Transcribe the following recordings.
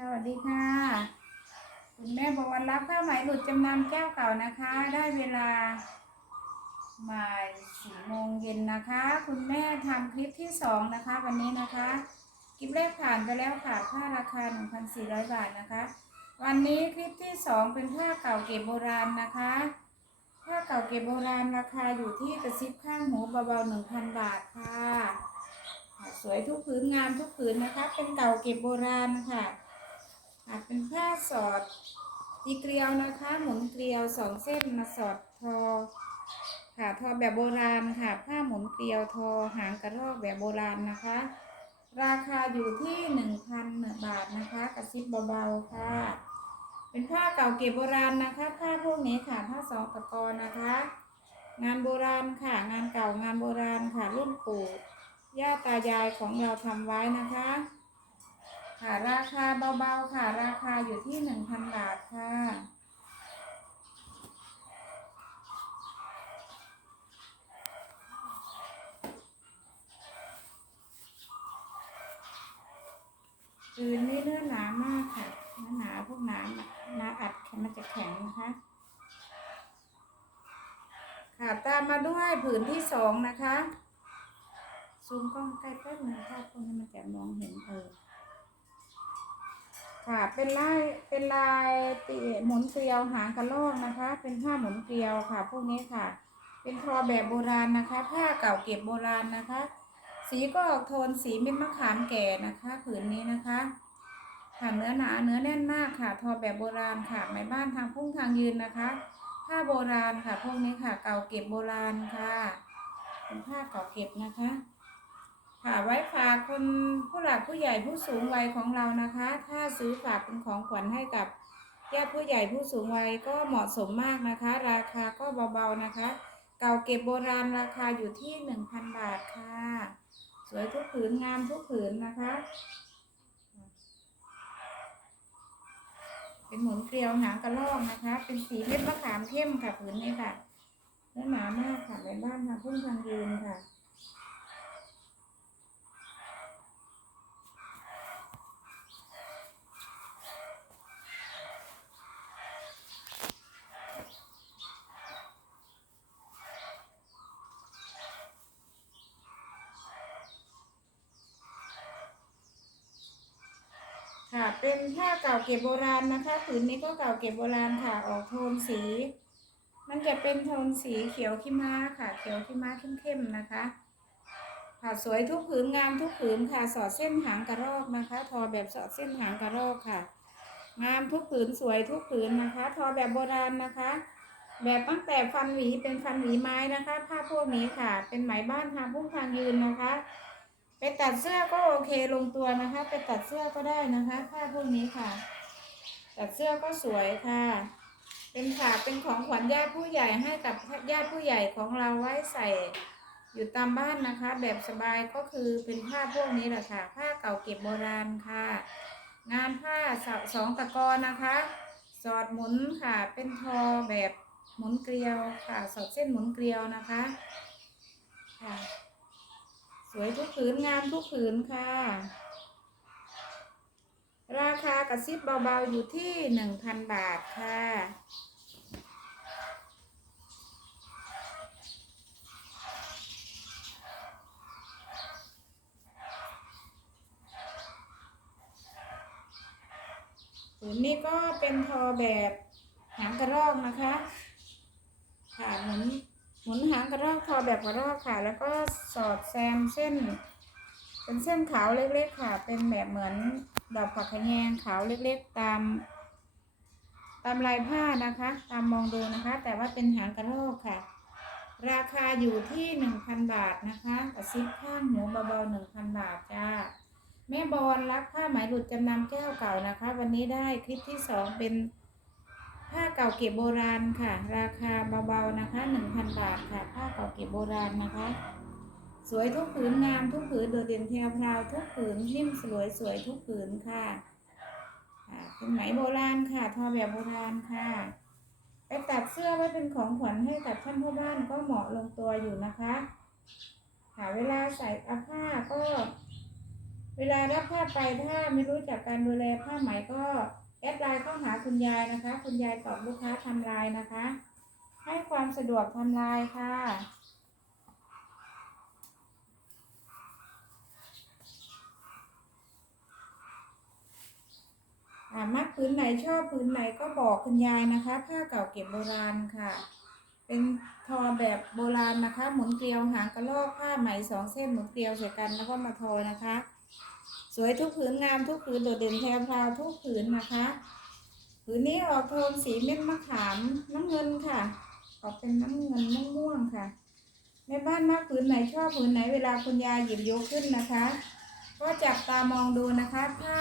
สวัสดีค่ะ คุณแม่บอกวันรับผ้าไหมหลุดจำนำแก้วเก่านะคะ ได้เวลาบ่ายสี่โมงเย็นนะคะ คุณแม่ทำคลิปที่สองนะคะ วันนี้นะคะคลิปแรกผ่านไปแล้วค่ะผ้าราคา 1,400 บาทนะคะ วันนี้คลิปที่สองเป็นผ้าเก่าเก็บโบราณนะคะผ้าเก่าเก็บโบราณราคาอยู่ที่กระซิบข้างหูเบาๆ1,000 บาทค่ะสวยทุกผืนงามทุกผืนนะคะ เป็นเก่าเก็บโบราณค่ะ ค่ะเป็นผ้าสอดตีเกลียวนะคะ หมุนเกลียวสองเส้นมาสอดทอ ค่ะทอแบบโบราณค่ะ ผ้าหมุนเกลียวทอหางกระรอกแบบโบราณนะคะ ราคาอยู่ที่หนึ่งพันบาทนะคะกระซิบเบาๆค่ะ เป็นผ้าเก่าเก็บโบราณนะคะ ผ้าพวกนี้ค่ะผ้าสองตะกอนนะคะ งานโบราณค่ะ งานเก่างานโบราณค่ะรุ่นปู่ย่าตายายของเราทำไว้นะคะ ค่ะราคาเบาๆค่ะ ราคาอยู่ที่หนึ่งพันบาทค่ะคือนี่เนื้อหนามากค่ะเนื้อหนาพวกหนาหนาอัดมันจะแข็งนะคะ ค่ะตามมาด้วยผืนที่สองนะคะ ซูมกล้องใกล้แป๊บนึงค่ะพวกนี้มันจะมองเห็นเออ ค่ะ เป็นลายเป็นลายตีหมุนเกลียวหางกระโลกนะคะ เป็นผ้าหมุนเกลียวค่ะ พวกนี้ค่ะ เป็นทอแบบโบราณนะคะ ผ้าเก่าเก็บโบราณนะคะ สีก็ออกโทนสีเม็ดมะขามแก่นะคะผืนนี้นะคะค่ะเนื้อหนาเนื้อแน่นมากค่ะ ทอแบบโบราณค่ะไม้บ้านทางพุ่งทางยืนนะคะ ผ้าโบราณค่ะ พวกนี้ค่ะ เก่าเก็บโบราณค่ะ เป็นผ้าเก่าเก็บนะคะ ค่ะไว้ฝากคนผู้หลักผู้ใหญ่ผู้สูงวัยของเรานะคะ ถ้าซื้อฝากเป็นของขวัญให้กับญาติผู้ใหญ่ผู้สูงวัยก็เหมาะสมมากนะคะ ราคาก็เบาๆนะคะ เก่าเก็บโบราณราคาอยู่ที่หนึ่งพันบาทค่ะ สวยทุกผืนงามทุกผืนนะคะ เป็นหมุนเกลียวหางกระรอกนะคะ เป็นสีเม็ดมะขามเข้มค่ะผืนนี้ค่ะเนื้หนามากค่ะในบ้านทางพุ่งทางยืนค่ะ เป็นผ้าเก่าเก็บโบราณนะคะผืนนี้ก็เก่าเก็บโบราณค่ะ ออกโทนสี มันจะเป็นโทนสีเขียวขี้ม้าค่ะ เขียวขี้ม้าเข้มๆนะคะค่ะสวยทุกผืนงามทุกผืนค่ะ สอดเส้นหางกระรอกนะคะ ทอแบบสอดเส้นหางกระรอกค่ะ งามทุกผืนสวยทุกผืนนะคะ ทอแบบโบราณนะคะ แบบตั้งแต่ฟันหวีเป็นฟันหวีไม้นะคะ ผ้าพวกนี้ค่ะ เป็นไหมบ้านทางพุ่งทางยืนนะคะ ไปตัดเสื้อก็โอเคลงตัวนะคะ ไปตัดเสื้อก็ได้นะคะผ้าพวกนี้ค่ะ ตัดเสื้อก็สวยค่ะ เป็นค่ะเป็นของขวัญญาติผู้ใหญ่ให้กับญาติผู้ใหญ่ของเราไว้ใส่อยู่ตามบ้านนะคะ แบบสบายก็คือเป็นผ้าพวกนี้แหละค่ะ ผ้าเก่าเก็บโบราณค่ะ งานผ้าสสองตะกอนนะคะ สอดหมุนค่ะ เป็นทอแบบหมุนเกลียวค่ะ สอดเส้นหมุนเกลียวนะคะค่ะ สวยทุกผืนงามทุกผืนค่ะ ราคากระซิบเบาๆอยู่ที่หนึ่งพันบาทค่ะ ผืนนี้ก็เป็นทอแบบหางกระรอกนะคะค่ะหมุน หมุนหางกระรอกทอแบบกระรอกค่ะ แล้วก็สอดแซมเส้น เป็นเส้นขาวเล็กๆค่ะ เป็นแบบเหมือนดอกผักขะแยงขาวเล็กๆตาม ตามลายผ้านะคะ ตามมองดูนะคะ แต่ว่าเป็นหางกระรอกค่ะ ราคาอยู่ที่หนึ่งพันบาทนะคะกระซิบข้างหูเบาๆหนึ่งพันบาทจ้าแม่บอลรักผ้าไหมหลุดจำนำแก้วเก่านะคะ วันนี้ได้คลิปที่สองเป็น ผ้าเก่าเก็บโบราณค่ะ ราคาเบาๆนะคะหนึ่งพันบาทค่ะ ผ้าเก่าเก็บโบราณนะคะ สวยทุกผืนงามทุกผืนโดดเด่นแพรวพราวทุกผืนนิ่มสวยสวยทุกผืนค่ะเป็นไหมโบราณค่ะ ทอแบบโบราณค่ะ ไปตัดเสื้อไว้เป็นของขวัญให้กับท่านพ่อบ้านก็เหมาะลงตัวอยู่นะคะค่ะเวลาใส่อาผ้าก็ เวลารับผ้าไปถ้าไม่รู้จักการดูแลผ้าไหมก็ แอดไลน์เข้าหาคุณยายนะคะ คุณยายตอบลูกค้าทำลายนะคะ ให้ความสะดวกทำลายค่ะอ่ามักพื้นไหนชอบพื้นไหนก็บอกคุณยายนะคะ ผ้าเก่าเก็บโบราณค่ะ เป็นทอแบบโบราณนะคะ หมุนเกลียวหางกระลอกผ้าไหมสองเส้นหมุนเกลียวใส่กันแล้วก็มาทอนะคะ วยทุกผืนงามทุกผืนโดดเด่นแพรวพราวทุกผืนนะคะผืนนี้ออกโทนสีเม็ดมะขามน้ำเงินค่ะ ออกเป็นน้ำเงินม่วงๆค่ะแม่บ้านมากผืนไหนชอบผืนไหนเวลาคุณยายหยิบยกขึ้นนะคะ ก็จับตามองดูนะคะผ้า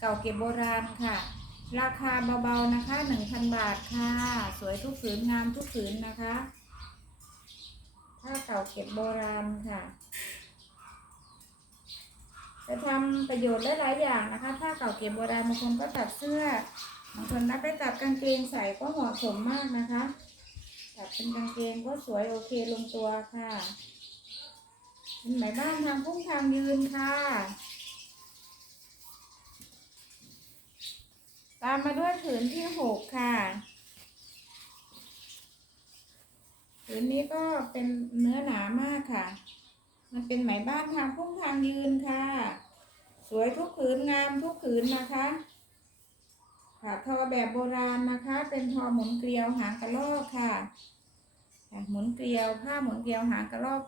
เก่าเก็บโบราณค่ะ ราคาเบาๆนะคะหนึ่งพันบาทค่ะ สวยทุกผืนงามทุกผืนนะคะผ้าเก่าเก็บโบราณค่ะ จะทำประโยชน์ได้หลายอย่างนะคะผ้าเก่าเก็บโบราณบางคนก็ตัดเสื้อบางคนนับไปตัดกางเกงใส่ก็เหมาะสมมากนะคะตัดเป็นกางเกงก็สวยโอเคลงตัวค่ะเป็นไหมบ้านทางพุ่งทางยืนค่ะ ตามมาด้วยผืนที่หกค่ะผืนนี้ก็เป็นเนื้อหนามากค่ะ มันเป็นไหมบ้านทางพุ่งทางยืนค่ะ สวยทุกผืนงามทุกผืนนะคะค่ะทอแบบโบราณนะคะ เป็นทอหมุนเกลียวหางกระรอกค่ะหมุนเกลียวผ้าหมุนเกลียวหางกระรอก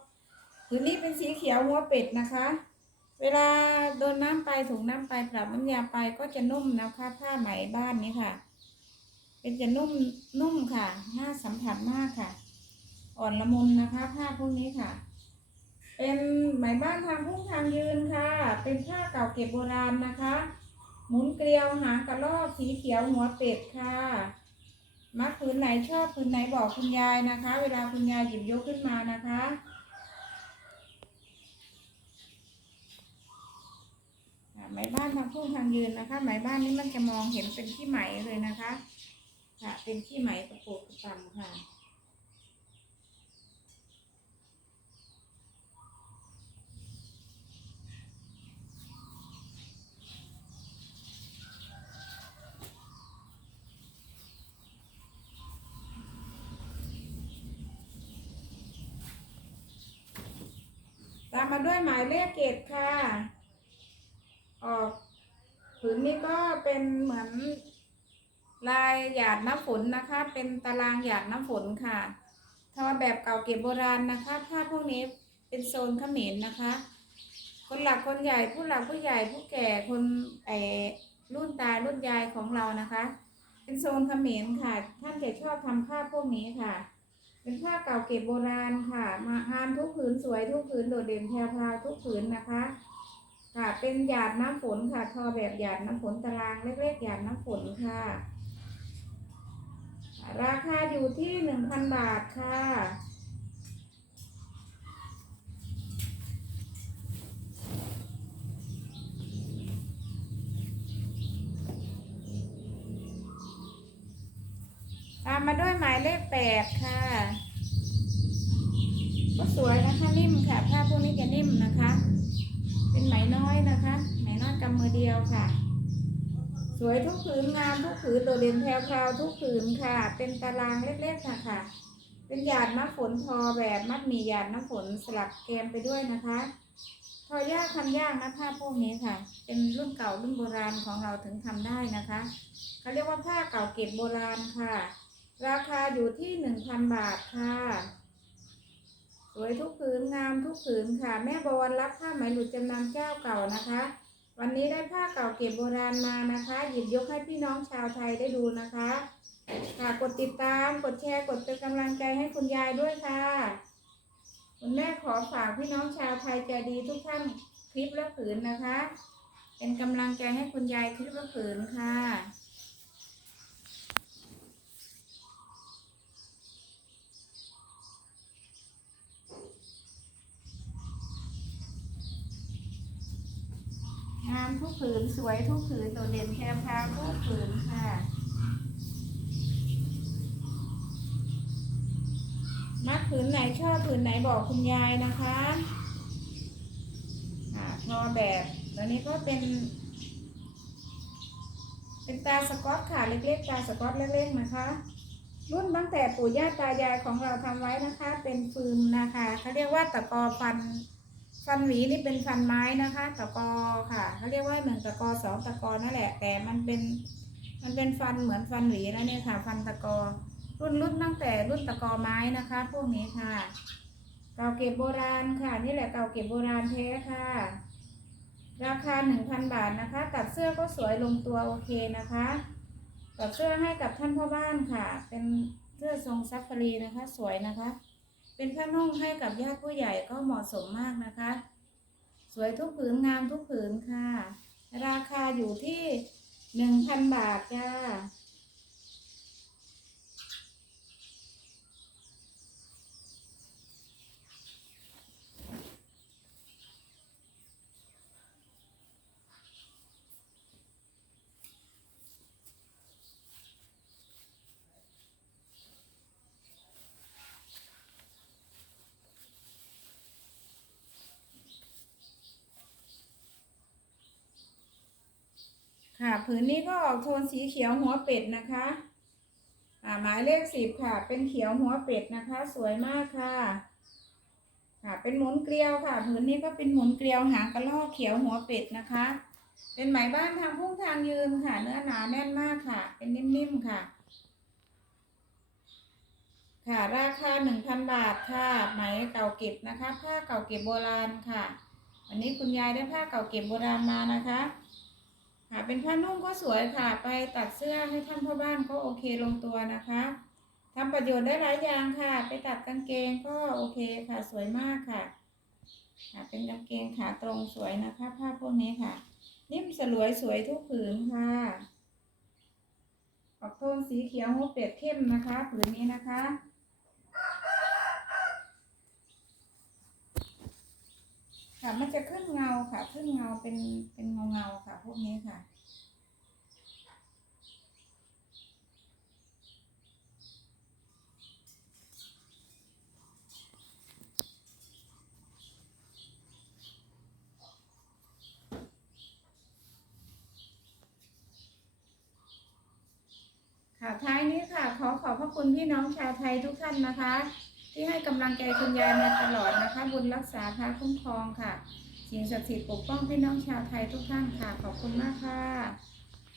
ผืนนี้เป็นสีเขียวหัวเป็ดนะคะ เวลาโดนน้ำไปถุงน้ำไปปรับน้ำยาไปก็จะนุ่มนะคะผ้าไหมบ้านนี้ค่ะ เป็นจะนุ่มนุ่มค่ะน่าสัมผัสมากค่ะ อ่อนละมุนนะคะ ผ้าพวกนี้ค่ะ เป็นไหมบ้านทางพุ่งทางยืนค่ะ เป็นผ้าเก่าเก็บโบราณนะคะ หมุนเกลียวหางกระรอกสีเขียวหัวเป็ดค่ะ มักพื้นไหนชอบพื้นไหนบอกคุณยายนะคะ เวลาคุณยายหยิบยกขึ้นมานะคะอ่าไหมบ้านทางพุ่งทางยืนนะคะ ไหมบ้านนี้มันจะมองเห็นเป็นที่ไหมเลยนะคะ ค่ะ เป็นที่ไหมกระปุกกระต่ำค่ะ มาด้วยหมายเลขเกตค่ะ ออกผืนนี้ก็เป็นเหมือนลายหยาดน้ำฝนนะคะ เป็นตารางหยาดน้ำฝนค่ะทอแบบเก่าเก็บโบราณนะคะผ้าพวกนี้เป็นโซนเขมรนะคะ คนหลักคนใหญ่ผู้หลักผู้ใหญ่ผู้แก่คนไอรุ่นตารุ่นยายของเรานะคะ เป็นโซนเขมรค่ะ ท่านจะชอบทำผ้าพวกนี้ค่ะ เป็นผ้าเก่าเก็บโบราณค่ะ มางามทุกผืนสวยทุกผืนโดดเด่นแพรวพราทุกผืนนะคะ ค่ะเป็นหยาดน้ำฝนค่ะทอแบบหยาดน้ำฝนตารางเล็กๆหยาดน้ำฝนค่ะ ราคาอยู่ที่หนึ่งพันบาทค่ะ หมายเลขแปดค่ะ ก็สวยนะคะนิ่มค่ะผ้าพวกนี้จะนิ่มนะคะ เป็นไหมน้อยนะคะไหมน้อยกำมือเดียวค่ะ สวยทุกผืนงามทุกผืนโดดเด่นแพรวทุกผืนค่ะ เป็นตารางเล็กๆค่ะค่ะเป็นหยาดน้ำฝนทอแบบมัดมีหยาดน้ำฝนสลับแกมไปด้วยนะคะ ทอยากทำยากนะผ้าพวกนี้ค่ะ เป็นรุ่นเก่ารุ่นโบราณของเราถึงทำได้นะคะเขาเรียกว่าผ้าเก่าเก็บโบราณค่ะ ราคาอยู่ที่หนึ่งพันบาทค่ะ สวยทุกผืนงามทุกผืนค่ะ แม่บวรรับผ้าไหมหลุดจำนำเจ้าเก่านะคะ วันนี้ได้ผ้าเก่าเก็บโบราณมานะคะ หยิบยกให้พี่น้องชาวไทยได้ดูนะคะค่ะกดติดตามกดแชร์กดเป็นกำลังใจให้คุณยายด้วยค่ะคุณแม่ขอฝากพี่น้องชาวไทยใจดีทุกท่านคลิปละผืนนะคะ เป็นกำลังใจให้คุณยายคลิปละผืนค่ะ ทุกผืนสวยทุกผืนโดดเด่นแคมพาทุกผืนค่ะ มักผืนไหนชอบผืนไหนบอกคุณยายนะคะอ่าทอแบบตัวนี้ก็เป็น เป็นตาสกอตค่ะ เล็กๆ ตาสกอตเล็กๆนะคะ รุ่นตั้งแต่ปู่ย่าตายายของเราทำไว้นะคะ เป็นฟืมนะคะเขาเรียกว่าตะกอฟัน ฟันหวีนี่เป็นฟันไม้นะคะ ตะกอค่ะเขาเรียกว่าหนึ่งตะกอสองตะกอนั่นแหละ แต่มันเป็น มันเป็นฟันเหมือนฟันหวีแล้วเนี่ยค่ะ ฟันตะกอ รุ่นรุ่นตั้งแต่รุ่นตะกอไม้นะคะ พวกนี้ค่ะ เก่าเก็บโบราณค่ะ นี่แหละเก่าเก็บโบราณแท้ค่ะ ราคาหนึ่งพันบาทนะคะ ตัดเสื้อก็สวยลงตัวโอเคนะคะตัดเสื้อให้กับท่านพ่อบ้านค่ะ เป็นเสื้อทรงซัฟฟารีนะคะ สวยนะคะ เป็นผ้านุ่งให้กับญาติผู้ใหญ่ก็เหมาะสมมากนะคะ สวยทุกผืนงามทุกผืนค่ะ ราคาอยู่ที่หนึ่งพันบาทจ้า ค่ะผืนนี้ก็ออกโทนสีเขียวหัวเป็ดนะคะอ่าหมายเลขสิบค่ะ เป็นเขียวหัวเป็ดนะคะ สวยมากค่ะ ค่ะ เป็นหมุนเกลียวค่ะผืนนี้ก็เป็นหมุนเกลียวหางกระรอกเขียวหัวเป็ดนะคะ เป็นไหมบ้านทางพุ่งทางยืนค่ะ เนื้อหนาแน่นมากค่ะ เป็นนิ่มๆค่ะค่ะราคาหนึ่งพันบาทค่ะ ไหมเก่าเก็บนะคะ ผ้าเก่าเก็บโบราณค่ะ วันนี้คุณยายได้ผ้าเก่าเก็บโบราณมานะคะ ค่ะเป็นผ้านุ่งก็สวยค่ะ ไปตัดเสื้อให้ท่านพ่อบ้านก็โอเคลงตัวนะคะทำประโยชน์ได้หลายอย่างค่ะ ไปตัดกางเกงก็โอเคค่ะ สวยมากค่ะค่ะ เป็นกางเกงขาตรงสวยนะคะ ผ้าพวกนี้ค่ะ นิ่มสลวยสวยทุกผืนค่ะออกโทนสีเขียวหัวเป็ดเข้มนะคะ ผืนนี้นะคะ ค่ะ มันจะขึ้นเงาค่ะ ขึ้นเงาเป็นเป็นเงาเงาค่ะ พวกนี้ค่ะค่ะท้ายนี้ค่ะ ขอขอบพระคุณพี่น้องชาวไทยทุกท่านนะคะ ที่ให้กำลังใจคุณยายมาตลอดนะคะ บุญรักษาพาคุ้มครองค่ะ สิ่งศักดิ์สิทธิ์ปกป้องพี่น้องชาวไทยทุกท่านค่ะ ขอบคุณมากค่ะ